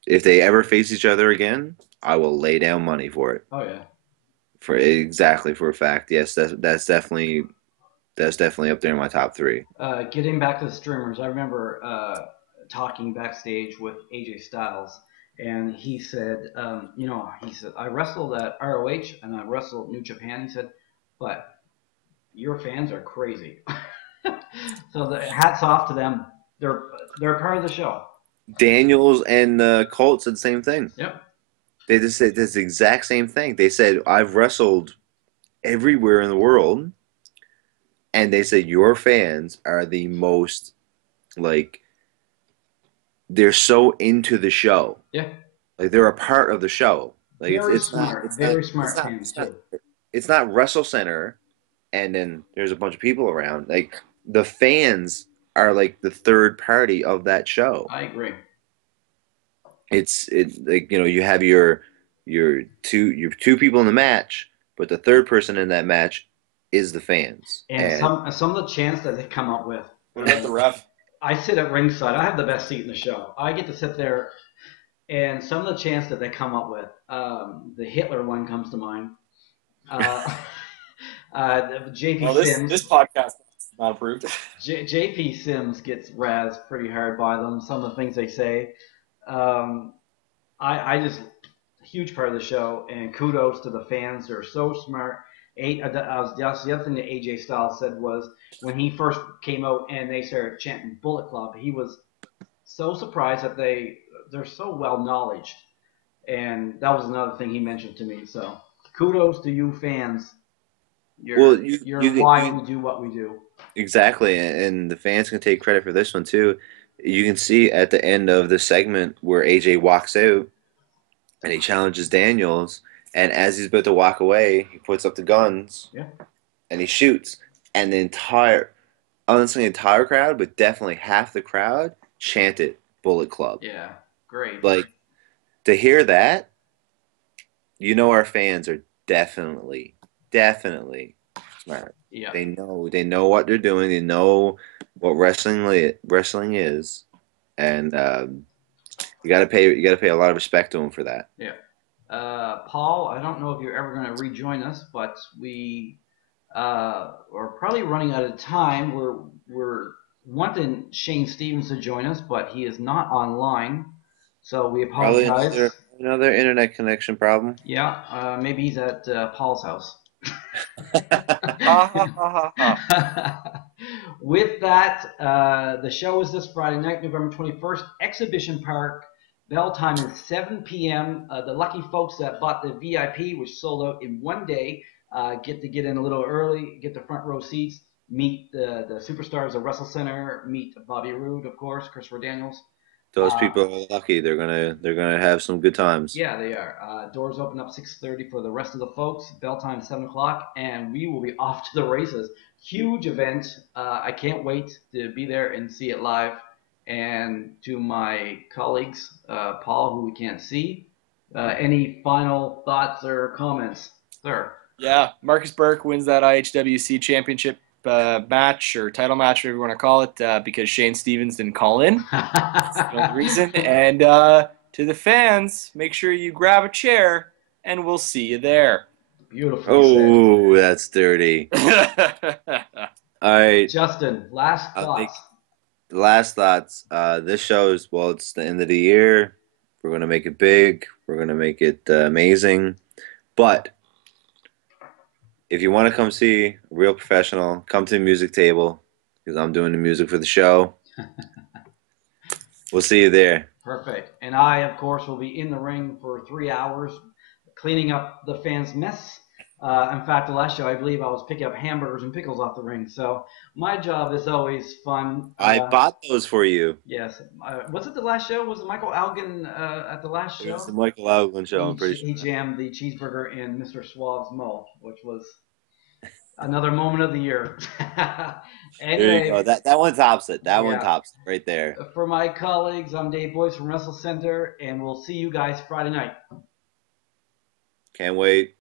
if they ever face each other again, I will lay down money for it. Oh yeah. For a fact, yes, that's definitely up there in my top three. Getting back to the streamers, I remember talking backstage with AJ Styles, and he said, I wrestled at ROH and I wrestled New Japan. He said, but your fans are crazy. So the hats off to them. They're part of the show. Daniels and Colt said the same thing. Yep. They just said this exact same thing. They said, I've wrestled everywhere in the world, and they said your fans are the most, like, they're so into the show. Yeah. Like, they're a part of the show. Like, Very smart fans too. It's not Wrestlecentre, and then there's a bunch of people around. Like, the fans are like the third party of that show. I agree. It's like, you have your two people in the match, but the third person in that match is the fans. And some of the chants that they come up with. What about the ref? I sit at ringside. I have the best seat in the show. I get to sit there, and some of the chants that they come up with, the Hitler one comes to mind. JP Sims. This podcast is not approved. JP Sims gets razzed pretty hard by them. Some of the things they say. I just huge part of the show, and kudos to the fans. They're so smart. The other thing that AJ Styles said was when he first came out and they started chanting Bullet Club, he was so surprised that they're so well knowledged, and that was another thing he mentioned to me. So kudos to you fans. You're why we do what we do. Exactly, and the fans can take credit for this one too. You can see at the end of the segment where AJ walks out and he challenges Daniels, and as he's about to walk away, he puts up the guns and he shoots. And the entire crowd, but definitely half the crowd, chanted Bullet Club. Yeah, great. Like, to hear that, our fans are definitely smart. Yeah. They know what they're doing. They know what wrestling is, and you gotta pay a lot of respect to them for that. Yeah. Paul, I don't know if you're ever going to rejoin us, but we are probably running out of time. We're wanting Shane Stevens to join us, but he is not online, so we apologize. Probably another internet connection problem. Yeah, maybe he's at Paul's house. With that, the show is this Friday night, November 21st, Exhibition Park. Bell time is 7 p.m. The lucky folks that bought the VIP, which sold out in one day, get to get in a little early, get the front row seats, meet the superstars of Wrestlecentre, meet Bobby Roode, of course, Christopher Daniels. Those people are lucky. They're gonna have some good times. Yeah, they are. Doors open up 6:30 for the rest of the folks. Bell time 7 o'clock, and we will be off to the races. Huge event. I can't wait to be there and see it live. And to my colleagues, Paul, who we can't see, any final thoughts or comments, sir? Yeah, Markus Burke wins that IHWC championship match or title match, whatever you want to call it, because Shane Stevens didn't call in. That's the only reason. And to the fans, make sure you grab a chair, and we'll see you there. Beautiful. Oh, that's dirty. All right. Justin, last thoughts. The last thoughts. This show is, well, it's the end of the year. We're going to make it big. We're going to make it amazing. But if you want to come see a real professional, come to the music table because I'm doing the music for the show. We'll see you there. Perfect. And I, of course, will be in the ring for 3 hours cleaning up the fans' mess. In fact, the last show, I believe I was picking up hamburgers and pickles off the ring. So my job is always fun. I bought those for you. Yes. Was it the last show? Was it Michael Algen at the last show? It was the Michael Algen show, I'm pretty sure. He jammed the cheeseburger in Mr. Suave's mouth, which was another moment of the year. Anyway, there you go. That one tops it. That one tops it right there. For my colleagues, I'm Dave Boyce from Wrestlecentre, and we'll see you guys Friday night. Can't wait.